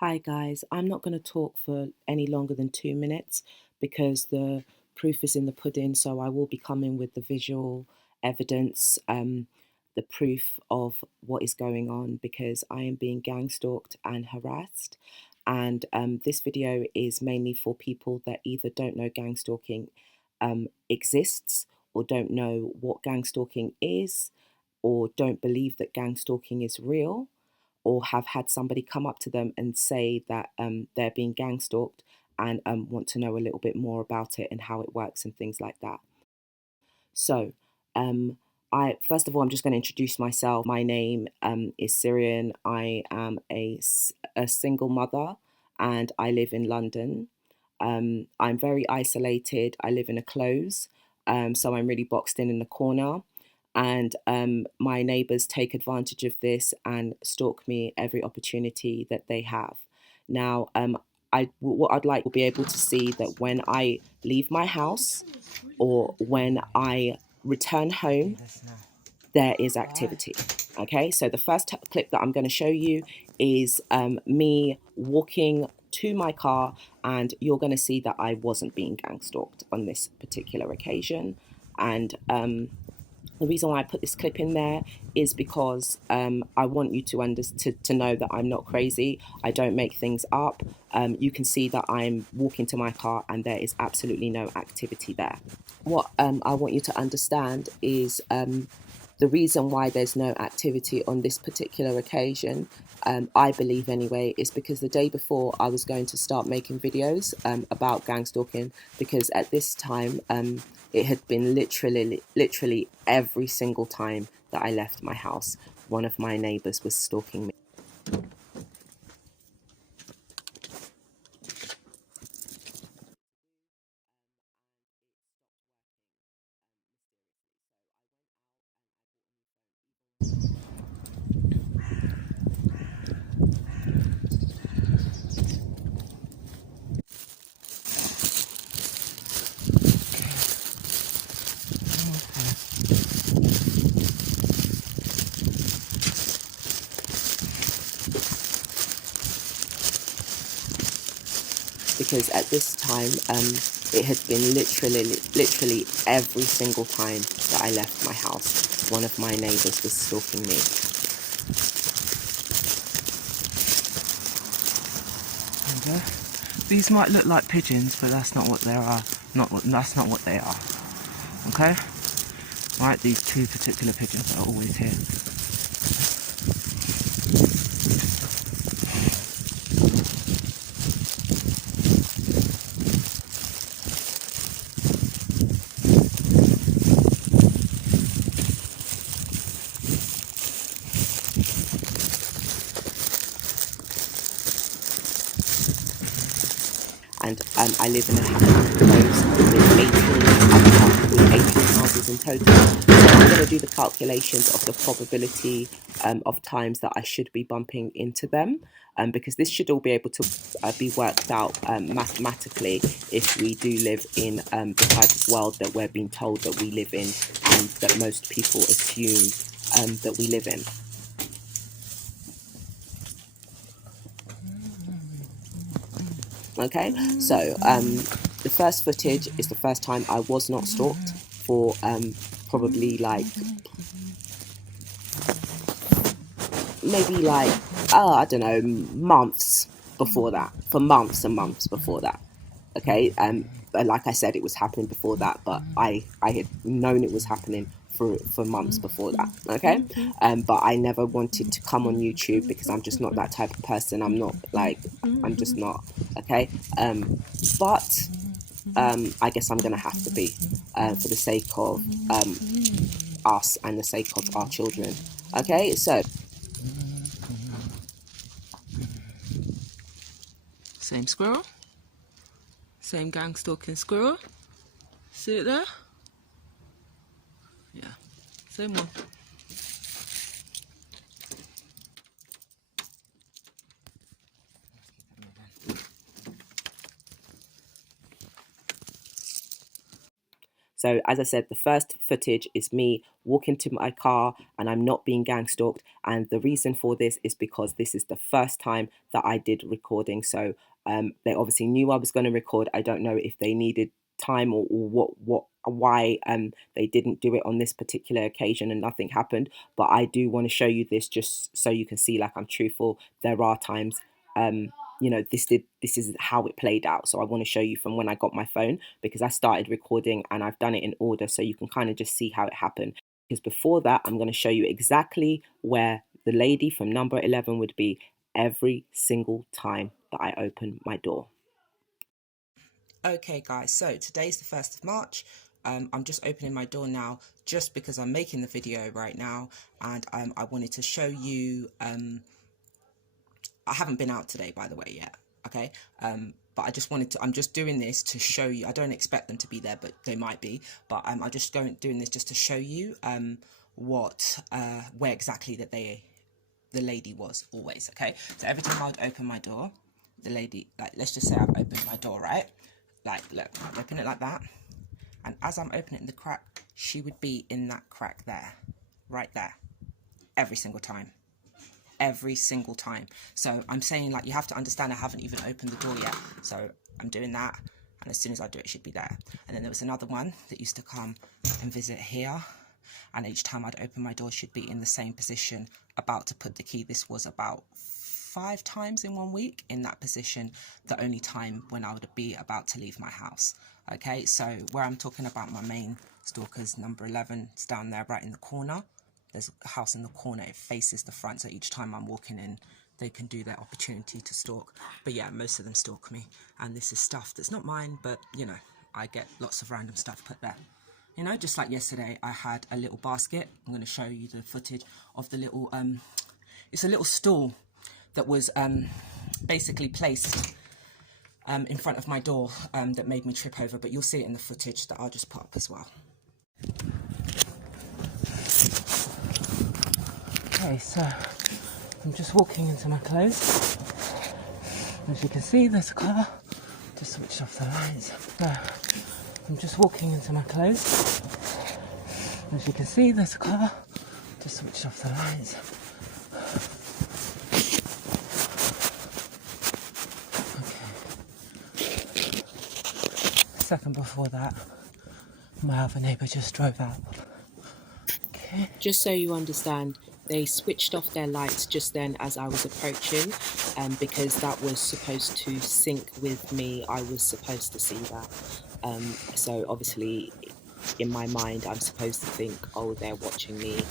Hi guys, I'm not going to talk for any longer than 2 minutes because the proof is in the pudding, so I will be coming with the visual evidence, the proof of what is going on because I am being gang stalked and harassed. And this video is mainly for people that either don't know gang stalking exists or don't know what gang stalking is or don't believe that gang stalking is real or have had somebody come up to them and say that they're being gang stalked and want to know a little bit more about it and how it works and things like that. So, I first of all, I'm just going to introduce myself. My name is Syrian. I am a single mother and I live in London. I'm very isolated. I live in a close, so I'm really boxed in the corner. And my neighbours take advantage of this and stalk me every opportunity that they have. Now, what I'd like to be able to see that when I leave my house or when I return home, there is activity. Okay, so the first clip that I'm going to show you is me walking to my car, and you're going to see that I wasn't being gang stalked on this particular occasion. And the reason why I put this clip in there is because I want you to know that I'm not crazy. I don't make things up. You can see that I'm walking to my car and there is absolutely no activity there. What I want you to understand is the reason why there's no activity on this particular occasion, I believe anyway, is because the day before I was going to start making videos about gang stalking, because at this time it had been literally every single time that I left my house, one of my neighbours was stalking me. Because at this time it had been literally every single time that I left my house, one of my neighbours was stalking me. Okay. These might look like pigeons, but that's not what they are. That's not what they are. Okay? Right, these two particular pigeons are always here. And I live in a house with 18 houses in total. So I'm going to do the calculations of the probability of times that I should be bumping into them, because this should all be able to be worked out mathematically if we do live in the type of world that we're being told that we live in and that most people assume that we live in. Okay, so the first footage is the first time I was not stalked for probably like maybe like I don't know, months before that, for months and months before that. Okay, but like I said, it was happening before that, but I had known it was happening for months before that. Okay, but I never wanted to come on YouTube because I'm just not that type of person. I'm not like, I'm just not. Okay, but I guess I'm gonna have to be for the sake of us and the sake of our children. Okay, so Same squirrel. Same gang stalking squirrel. See it there? Yeah. Same one. So as I said, the first footage is me walking to my car and I'm not being gang stalked. And the reason for this is because this is the first time that I did recording. So they obviously knew I was going to record. I don't know if they needed time or why they didn't do it on this particular occasion and nothing happened. But I do want to show you this just so you can see like I'm truthful. There are times this is how it played out. So I want to show you from when I got my phone, because I started recording and I've done it in order so you can kind of just see how it happened. Because before that, I'm going to show you exactly where the lady from number 11 would be every single time that I open my door. Okay guys, so today's the 1st of March. I'm just opening my door now just because I'm making the video right now, and I wanted to show you I haven't been out today, by the way, yet. Okay. But I just wanted to, I'm just doing this to show you. I don't expect them to be there, but they might be. But I'm just doing this just to show you where exactly the lady was always. Okay. So every time I would open my door, the lady, like, let's just say I've opened my door, right? Like, look, I open it like that. And as I'm opening the crack, she would be in that crack there, right there, every single time. Every single time. So I'm saying, like, you have to understand I haven't even opened the door yet. So I'm doing that, and as soon as I do it, it should be there. And then there was another one that used to come and visit here, and each time I'd open my door, she'd be in the same position, about to put the key. This was about 5 times in 1 week in that position, the only time when I would be about to leave my house. Okay, so where I'm talking about my main stalkers, number 11, it's down there right in the corner. There's a house in the corner, it faces the front, so each time I'm walking in, they can do their opportunity to stalk. But yeah, most of them stalk me, and this is stuff that's not mine, but you know, I get lots of random stuff put there. You know, just like yesterday, I had a little basket. I'm going to show you the footage of the little, it's a little stool that was basically placed in front of my door that made me trip over, but you'll see it in the footage that I'll just put up as well. Okay, so I'm just walking into my clothes. As you can see, there's a colour. Just switch off the lights. So I'm just walking into my clothes. As you can see, there's a colour. Just switch off the lights. Okay. Second before that, my other neighbour just drove out. Okay. Just so you understand, they switched off their lights just then as I was approaching, because that was supposed to sync with me. I was supposed to see that. So obviously, in my mind, I'm supposed to think, oh, they're watching me,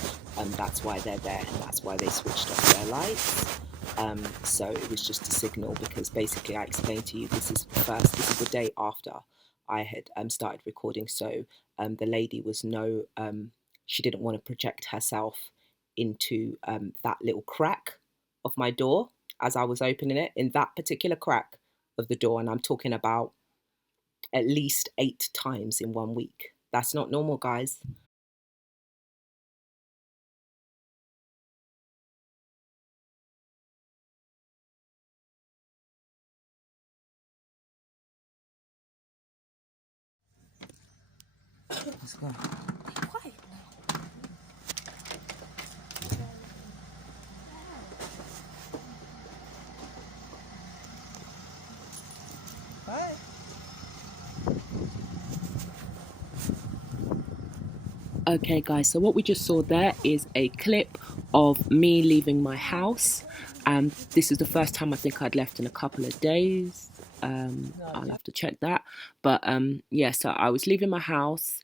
that's why they're there, and that's why they switched off their lights. So it was just a signal, because basically I explained to you, this is the day after I had started recording. So the lady was she didn't want to project herself into that little crack of my door as I was opening it, in that particular crack of the door. And I'm talking about at least 8 times in 1 week. That's not normal, guys. Let's go. Quiet now. Bye. Okay guys, so what we just saw there is a clip of me leaving my house. This is the first time I think I'd left in a couple of days. I'll have to check that. But yeah, so I was leaving my house,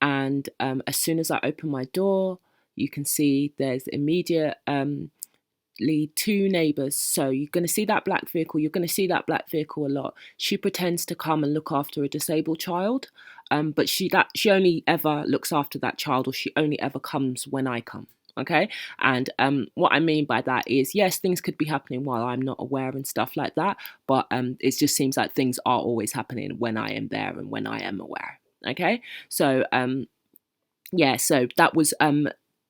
and as soon as I open my door, you can see there's immediate 2 neighbours. So you're going to see that black vehicle. You're going to see that black vehicle a lot. She pretends to come and look after a disabled child, but she only ever looks after that child, or she only ever comes when I come. Okay, and what I mean by that is, yes, things could be happening while I'm not aware and stuff like that, but it just seems like things are always happening when I am there and when I am aware. Okay, so yeah, so that was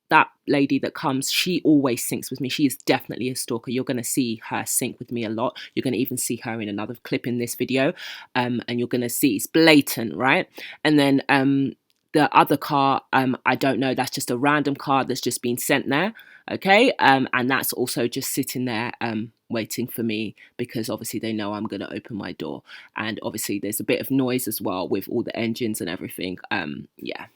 that lady that comes, she always syncs with me. She is definitely a stalker. You're going to see her sync with me a lot. You're going to even see her in another clip in this video, and you're going to see it's blatant, right? And then The other car, I don't know. That's just a random car that's just been sent there. Okay. And that's also just sitting there waiting for me because obviously they know I'm going to open my door. And obviously there's a bit of noise as well with all the engines and everything. Yeah.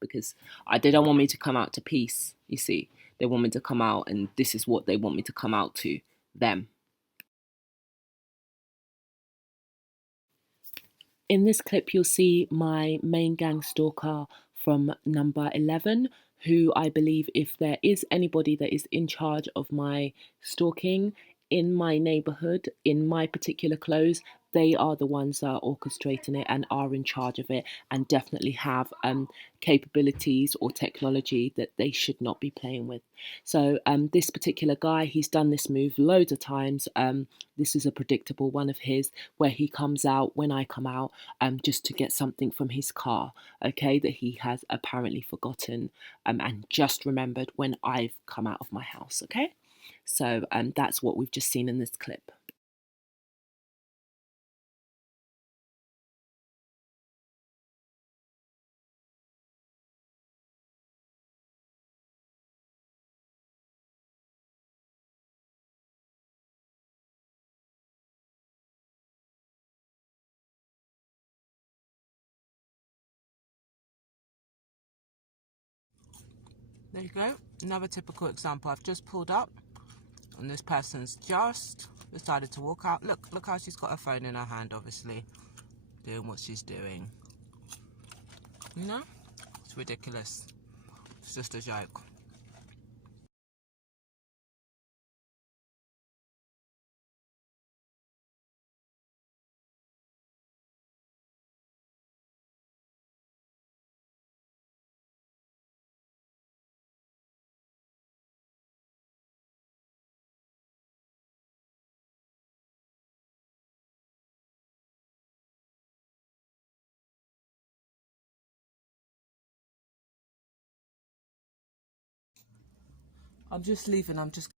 Because they don't want me to come out to peace, you see. They want me to come out and this is what they want me to come out to them. In this clip, you'll see my main gang stalker from number 11, who I believe if there is anybody that is in charge of my stalking in my neighborhood, in my particular clothes, they are the ones that are orchestrating it and are in charge of it and definitely have capabilities or technology that they should not be playing with. So this particular guy, he's done this move loads of times. This is a predictable one of his where he comes out when I come out just to get something from his car, okay, that he has apparently forgotten and just remembered when I've come out of my house, okay? So that's what we've just seen in this clip. There you go. Another typical example. I've just pulled up and this person's just decided to walk out. Look how she's got her phone in her hand, obviously, doing what she's doing. You know? It's ridiculous. It's just a joke. I'm just leaving. I'm just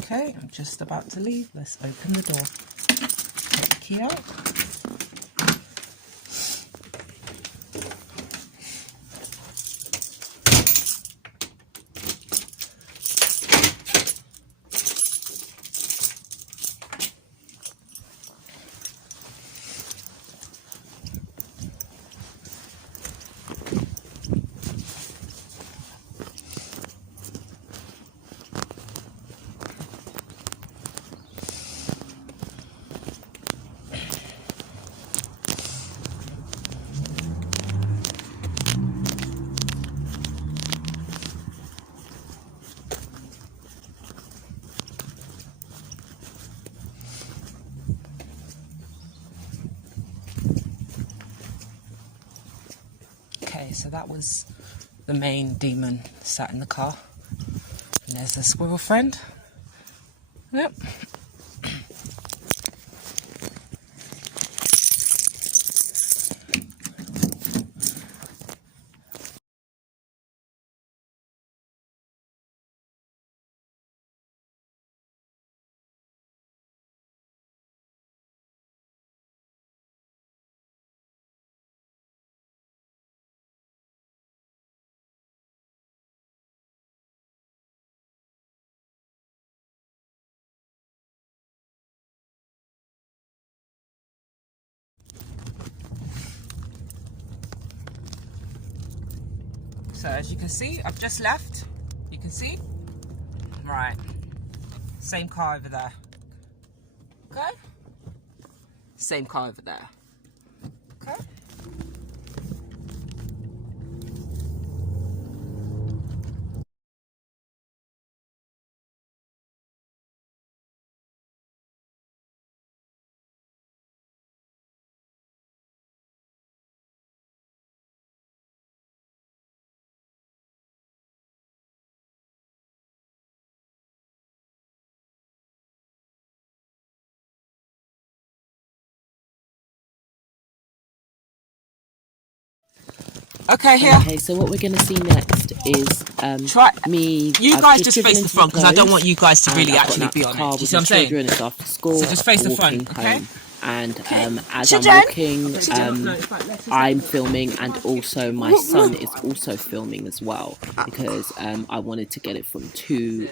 okay. I'm just about to leave. Let's open the door. Take the key out. Okay, so that was the main demon sat in the car. And there's the squirrel friend. Yep. So as you can see, I've just left. You can see? Right. Same car over there. Okay? Same car over there. Okay? Okay, here. Okay, so what we're going to see next is Try. me. You I've guys just driven face the into the front because I don't want close, you guys to and really I've gotten actually out the be on it. car Do you with see what my I'm saying? children. It's after So school. just face the Walking front, okay? home, and Okay. as I'm Children. walking, I'm filming, and also my son is also filming as well because I wanted to get it from two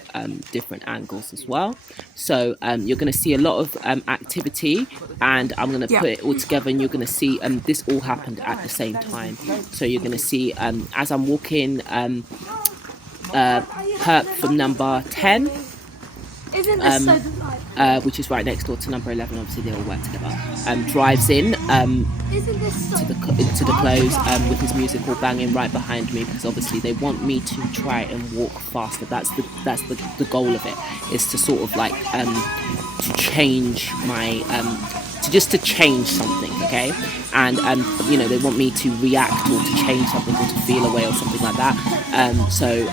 different angles as well. So you're going to see a lot of activity, and I'm going to Yeah. put it all together, and you're going to see this all happened at the same time. So you're going to see as I'm walking, Perk from number 10, Isn't this so delightful? which is right next door to number 11. Obviously, they all work together. Drives in Isn't this so into the close with his music all banging right behind me because obviously they want me to try and walk faster. That's the goal of it, is to sort of like to change my to change something, okay? And they want me to react or to change something or to feel away or something like that. So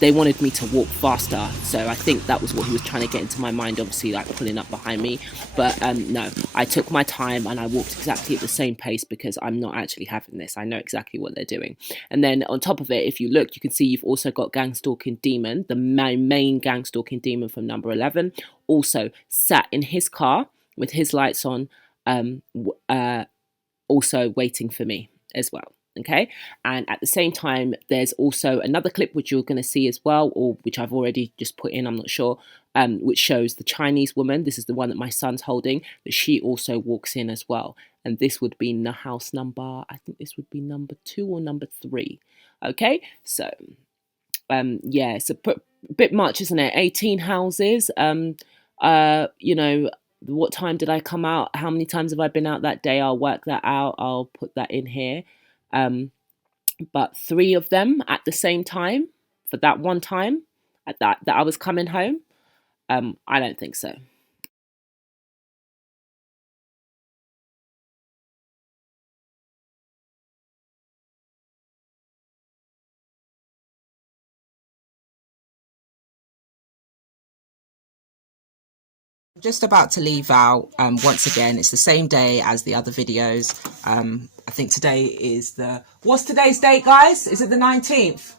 they wanted me to walk faster. So I think that was what he was trying to get into my mind, obviously, like pulling up behind me. But no, I took my time and I walked exactly at the same pace because I'm not actually having this. I know exactly what they're doing. And then on top of it, if you look, you can see you've also got Gang Stalking Demon, the main Gang Stalking Demon from number 11, also sat in his car with his lights on, also waiting for me as well. Okay, and at the same time, there's also another clip which you're going to see as well, or which I've already just put in, I'm not sure, which shows the Chinese woman. This is the one that my son's holding, that she also walks in as well. And this would be the house number, I think this would be number 2 or number 3. Okay, so yeah, it's a bit much, isn't it? 18 houses. What time did I come out? How many times have I been out that day? I'll work that out. I'll put that in here. But 3 of them at the same time for that one time at that I was coming home. I don't think so. Just about to leave out. Once again, it's the same day as the other videos. I think today is what's today's date, guys? Is it the 19th?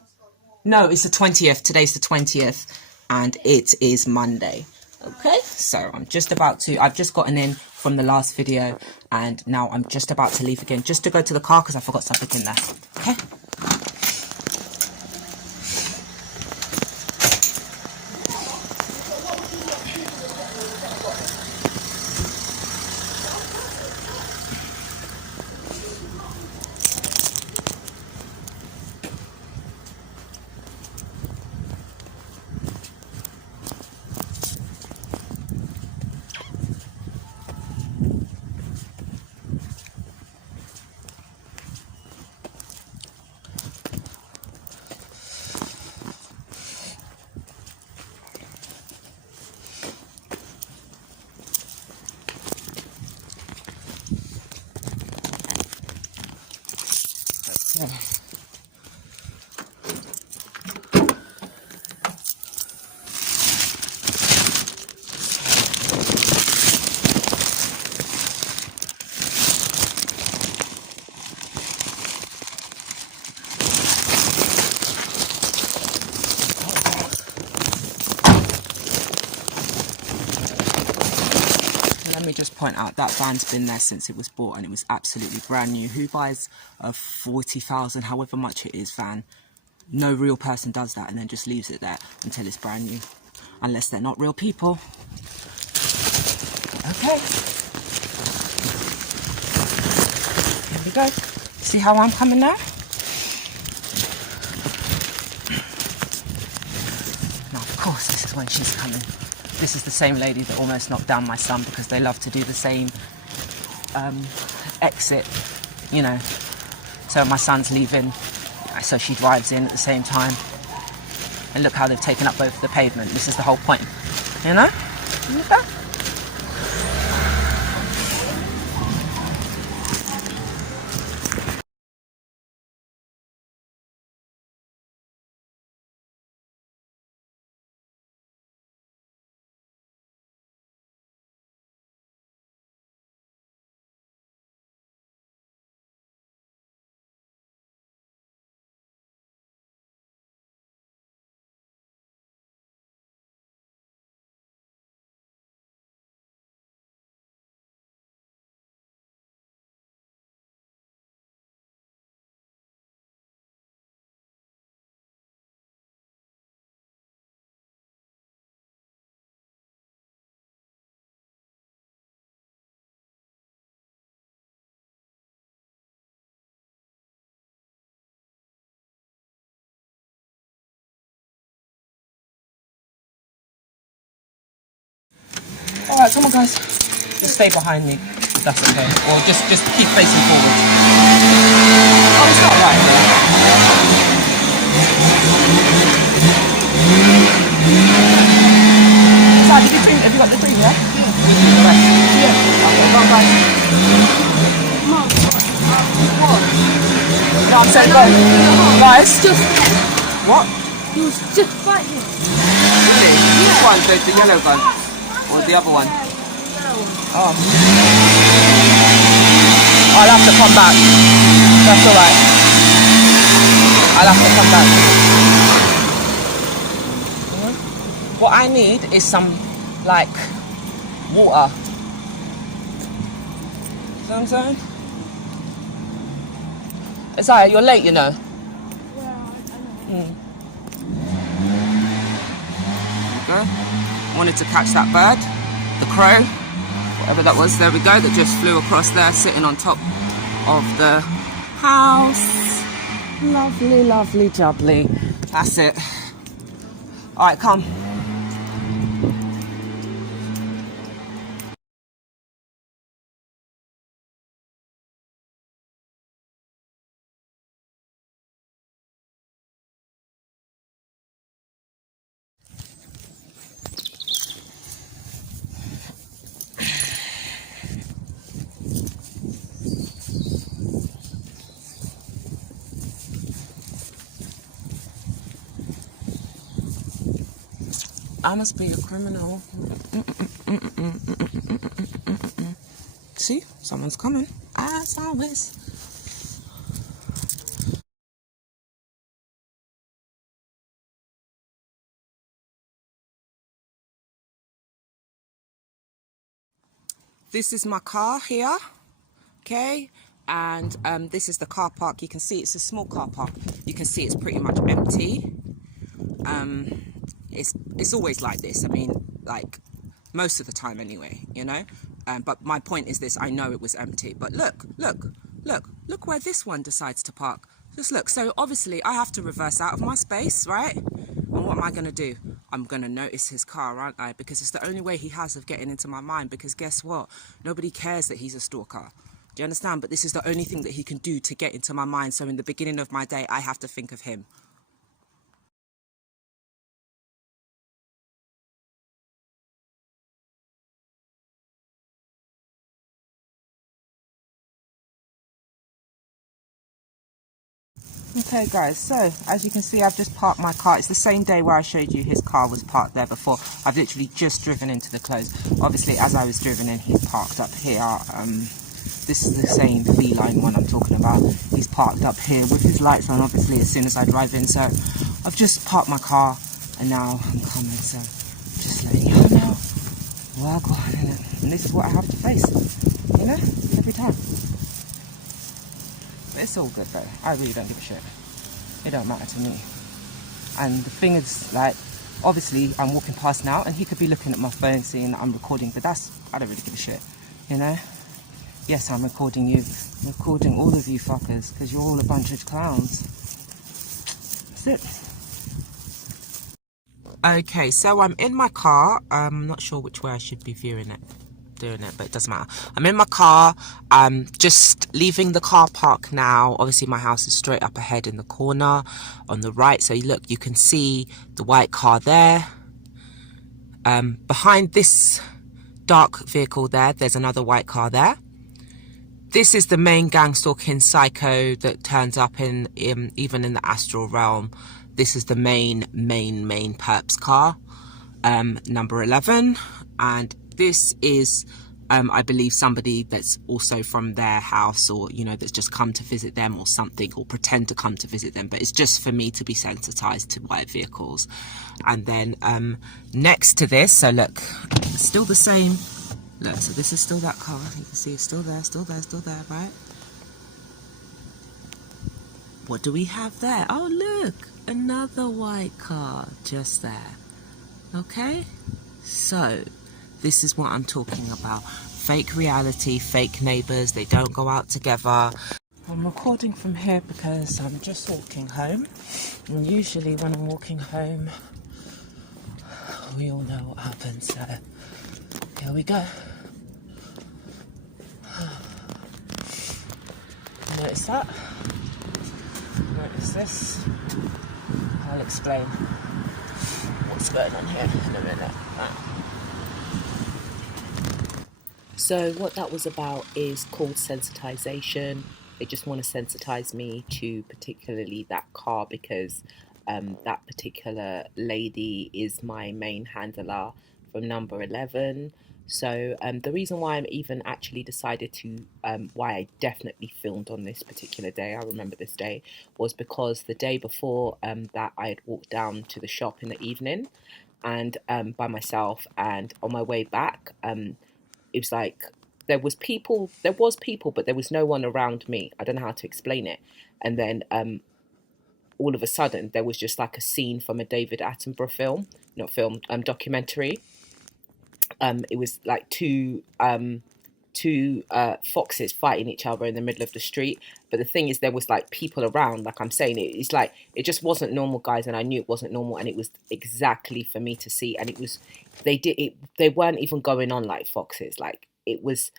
No, it's the 20th. Today's the 20th and it is Monday. Okay, so I've just gotten in from the last video and now I'm just about to leave again, just to go to the car because I forgot something in there. Okay. Okay. Let me just point out that van's been there since it was bought and it was absolutely brand new. Who buys a 40,000, however much it is, van? No real person does that and then just leaves it there until it's brand new, unless they're not real people. Okay, here we go. See how I'm coming now? Now, of course, this is when she's coming. This is the same lady that almost knocked down my son because they love to do the same exit, you know. So my son's leaving, so she drives in at the same time. And look how they've taken up both the pavement. This is the whole point, you know? Alright, come on guys. Just stay behind me, if that's okay. Or just keep facing forward. Oh, it's not right here. So, have you got the drink, yeah? Yeah. Okay, come on guys. What? No, I'm saying go. Guys. Just What? he was just right here. Really? Which one? The yellow gun? Or the other one? Oh. I'll have to come back. That's alright. I'll have to come back. What I need is some, like, water. You know what I'm saying? Isaiah, you're late, you know. Go. Wanted to catch that bird, the crow, whatever that was. There we go. That just flew across there, sitting on top of the house. Lovely, lovely, jubbly. That's it. All right, come. I must be a criminal. See, someone's coming. As always. This is my car here, okay? And this is the car park. You can see it's a small car park. You can see it's pretty much empty. It's always like this. I mean, like most of the time anyway, you know. But my point is this: I know it was empty. But look where this one decides to park. Just look. So obviously, I have to reverse out of my space, right? And what am I gonna do? I'm gonna notice his car, aren't I? Because it's the only way he has of getting into my mind. Because guess what? Nobody cares that he's a stalker. Do you understand? But this is the only thing that he can do to get into my mind. So in the beginning of my day, I have to think of him. Okay guys, so as you can see, I've just parked my car. It's the same day where I showed you his car was parked there before. I've literally just driven into the close. Obviously, as I was driven in, he's parked up here. This is the same feline one I'm talking about. He's parked up here with his lights on, obviously, as soon as I drive in. So I've just parked my car and now I'm coming. So just letting you know. Well, go on, innit? And this is what I have to face, you know, every time. But it's all good though. I really don't give a shit. It don't matter to me. And the thing is, like, obviously I'm walking past now and he could be looking at my phone seeing that I'm recording, but I don't really give a shit, you know? Yes, I'm recording you. I'm recording all of you fuckers, because you're all a bunch of clowns. That's it. Okay, so I'm in my car. I'm not sure which way I should be doing it, but it doesn't matter. I'm in my car. I'm just leaving the car park now. Obviously, my house is straight up ahead in the corner on the right. So look, you can see the white car there. Behind this dark vehicle there's another white car there. This is the main gang stalking psycho that turns up in even in the astral realm. This is the main perps car, number 11, and this is I believe somebody that's also from their house, or you know, that's just come to visit them or something, or pretend to come to visit them, but it's just for me to be sensitized to white vehicles. And then next to this, so look, still the same. Look, so this is still that car. You can see it's still there, right? What do we have there? Oh, look, another white car just there. Okay? So, this is what I'm talking about. Fake reality, fake neighbours, they don't go out together. I'm recording from here because I'm just walking home. And usually when I'm walking home, we all know what happens. Here we go. Notice that? Notice this? I'll explain what's going on here in a minute. So what that was about is called sensitization. They just want to sensitize me to particularly that car because that particular lady is my main handler from number 11. So the reason why I'm even actually decided to, why I definitely filmed on this particular day, I remember this day, was because the day before that I had walked down to the shop in the evening and by myself, and on my way back, it was like there was people, but there was no one around me. I don't know how to explain it. And then all of a sudden there was just like a scene from a David Attenborough film, not film, documentary. It was like two foxes fighting each other in the middle of the street. But the thing is, there was like people around. Like I'm saying, it's like it just wasn't normal, guys, and I knew it wasn't normal, and it was exactly for me to see. And it was they did it. They weren't even going on like foxes. Like it was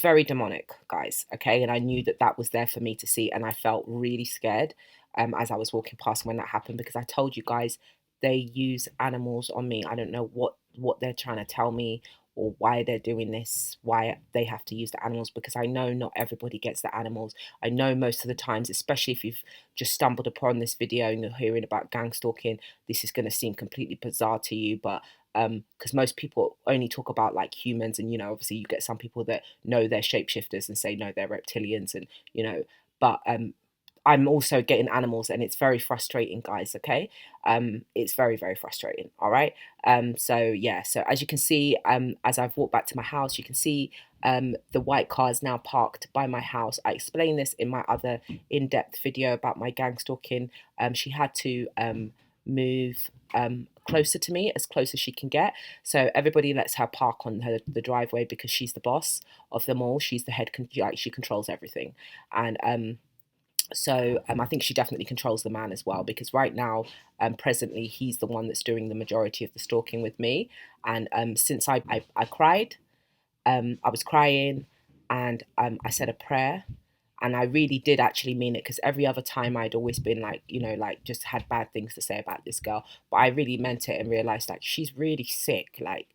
very demonic, guys. Okay, and I knew that that was there for me to see, and I felt really scared as I was walking past when that happened because I told you guys they use animals on me. I don't know what they're trying to tell me or why they're doing this, why they have to use the animals, because I know not everybody gets the animals. I know most of the times, especially if you've just stumbled upon this video and you're hearing about gang stalking, this is going to seem completely bizarre to you, but because most people only talk about like humans, and you know, obviously you get some people that know they're shapeshifters and say no, they're reptilians, and you know, but I'm also getting animals, and it's very frustrating, guys. Okay, it's very, very frustrating. All right. So yeah, so as you can see, as I've walked back to my house, you can see the white car is now parked by my house. I explained this in my other in-depth video about my gang stalking. She had to move closer to me, as close as she can get. So everybody lets her park on the driveway because she's the boss of them all. She's the head. Like, she controls everything, and so I think she definitely controls the man as well, because right now, presently, he's the one that's doing the majority of the stalking with me. And since I cried, I was crying, and I said a prayer, and I really did actually mean it, because every other time I'd always been like, you know, like just had bad things to say about this girl, but I really meant it and realized like she's really sick, like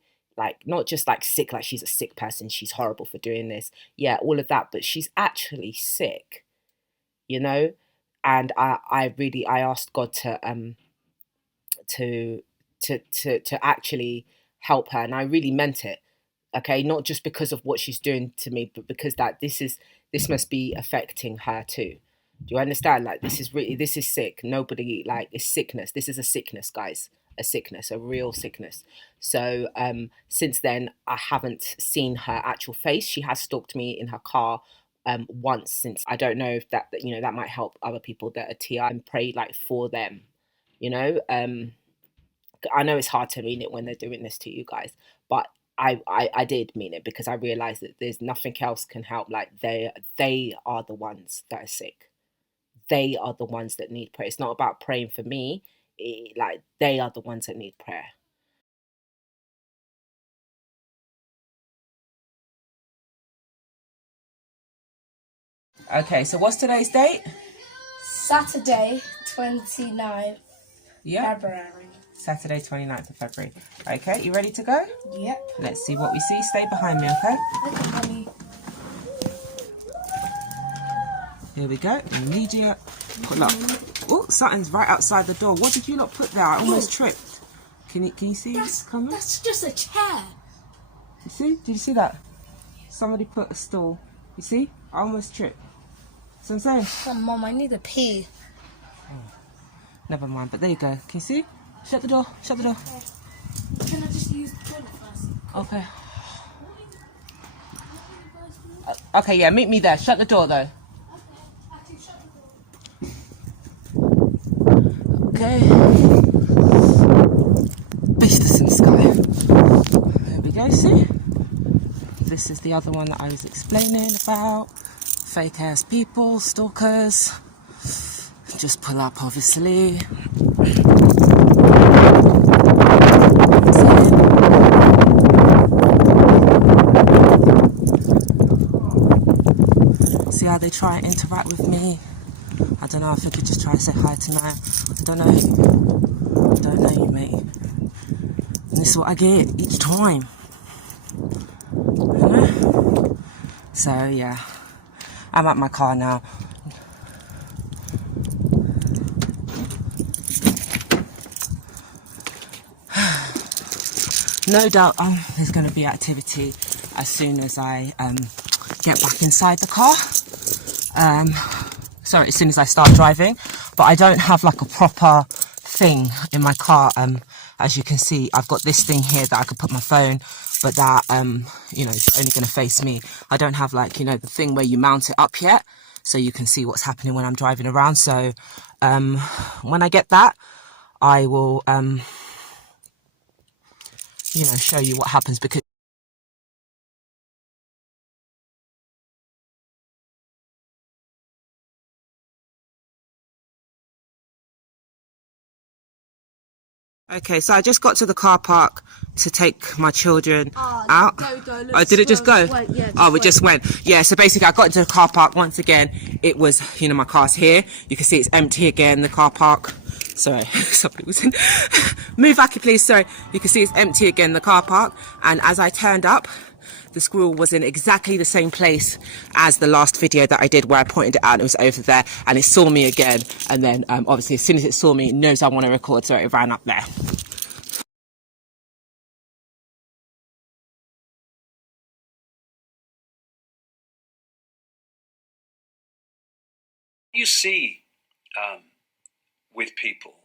not just like sick, like she's a sick person, she's horrible for doing this, yeah, all of that, but she's actually sick, you know. And I asked God to to actually help her, and I really meant it. Okay, not just because of what she's doing to me, but because that this must be affecting her too. Do you understand? Like, this is sick. Nobody, like, it's sickness. This is a sickness, guys. A sickness, a real sickness. So since then I haven't seen her actual face. She has stalked me in her car once. Since, I don't know if that, you know, that might help other people that are TI, and pray like for them, you know. I know it's hard to mean it when they're doing this to you guys, but I did mean it, because I realized that there's nothing else can help. Like, they are the ones that are sick. They are the ones that need prayer. It's not about praying for me. Like, they are the ones that need prayer. Okay, so what's today's date? Saturday, 29th Yeah, February. Saturday 29th of February. Okay, you ready to go? Yep. Let's see what we see. Stay behind me, okay? Okay, honey. Here we go. Immediate pull up. Oh, something's right outside the door. What did you not put there? I almost tripped. Can you see it coming? That's just a chair. You see? Did you see that? Somebody put a stool. You see? I almost tripped. So I'm saying. Oh, Mom, I need to pee. Never mind. But there you go. Can you see? Shut the door. Shut the door. Can I just use the toilet first? Okay. Okay, yeah, meet me there. Shut the door, though. Okay. Business in the sky. There we go, see? This is the other one that I was explaining about. Fake ass people, stalkers. Just pull up, obviously. while they try and interact with me. I don't know if I could just try to say hi to Maya. I don't know you. I don't know you, mate. And this is what I get each time. You know? So, yeah. I'm at my car now. No doubt there's going to be activity as soon as I get back inside the car. Sorry, as soon as I start driving. But I don't have like a proper thing in my car. As you can see, I've got this thing here that I could put my phone, but that, you know, is only going to face me. I don't have like, you know, the thing where you mount it up yet, so you can see what's happening when I'm driving around. So when I get that, I will, you know, show you what happens, because okay, so I just got to the car park to take my children out. Oh, did it just go? We just went. Yeah, so basically I got into the car park once again. It was, you know, my car's here. You can see it's empty again, the car park. Sorry, somebody was in. Move back, please. Sorry. You can see it's empty again, the car park. And as I turned up, the squirrel was in exactly the same place as the last video that I did, where I pointed it out and it was over there, and it saw me again. And then obviously as soon as it saw me, it knows I want to record, so it ran up there. You see with people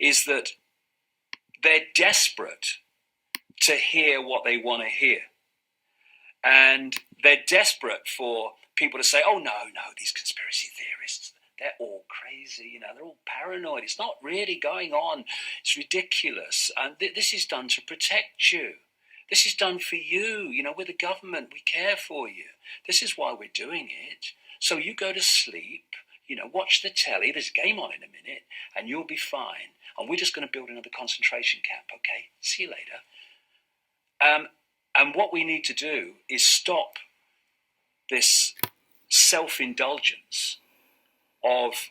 is that they're desperate to hear what they want to hear. And they're desperate for people to say, oh, no, these conspiracy theorists, they're all crazy, you know, they're all paranoid. It's not really going on. It's ridiculous. And this is done to protect you. This is done for you. You know, we're the government. We care for you. This is why we're doing it. So you go to sleep, you know, watch the telly. There's a game on in a minute, and you'll be fine. And we're just going to build another concentration camp, okay? See you later. And what we need to do is stop this self-indulgence of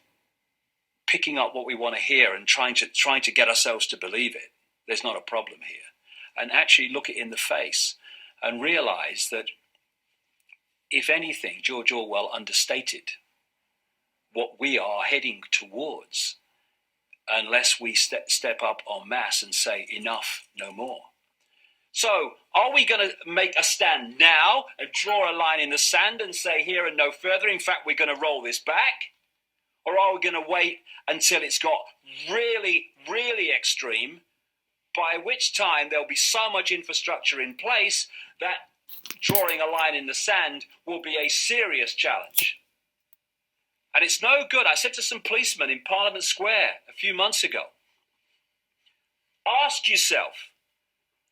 picking up what we want to hear and trying to get ourselves to believe it. There's not a problem here. And actually look it in the face and realize that, if anything, George Orwell understated what we are heading towards unless we step up en masse and say enough, no more. So are we going to make a stand now and draw a line in the sand and say here and no further? In fact, we're going to roll this back. Or are we going to wait until it's got really, really extreme, by which time there'll be so much infrastructure in place that drawing a line in the sand will be a serious challenge? And it's no good. I said to some policemen in Parliament Square a few months ago, ask yourself,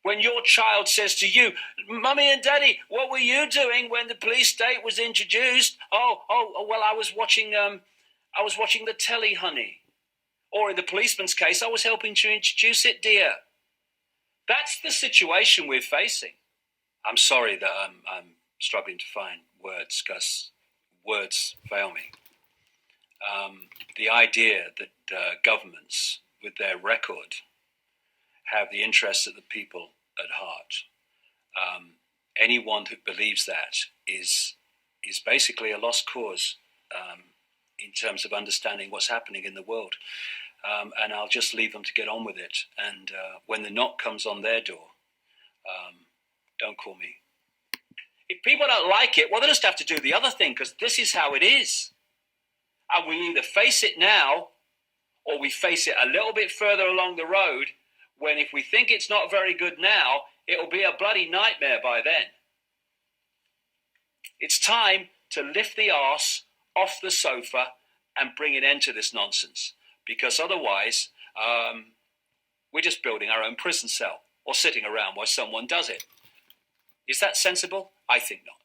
when your child says to you, Mummy and Daddy, what were you doing when the police state was introduced? Oh, well, I was watching the telly, honey. Or in the policeman's case, I was helping to introduce it, dear. That's the situation we're facing. I'm sorry that I'm struggling to find words, because words fail me. The idea that governments, with their record, have the interests of the people at heart. Anyone who believes that is basically a lost cause in terms of understanding what's happening in the world. And I'll just leave them to get on with it. And when the knock comes on their door, don't call me. If people don't like it, well, they just have to do the other thing, because this is how it is. And we either face it now, or we face it a little bit further along the road, when if we think it's not very good now, it'll be a bloody nightmare by then. It's time to lift the arse off the sofa and bring an end to this nonsense, because otherwise we're just building our own prison cell or sitting around while someone does it. Is that sensible? I think not.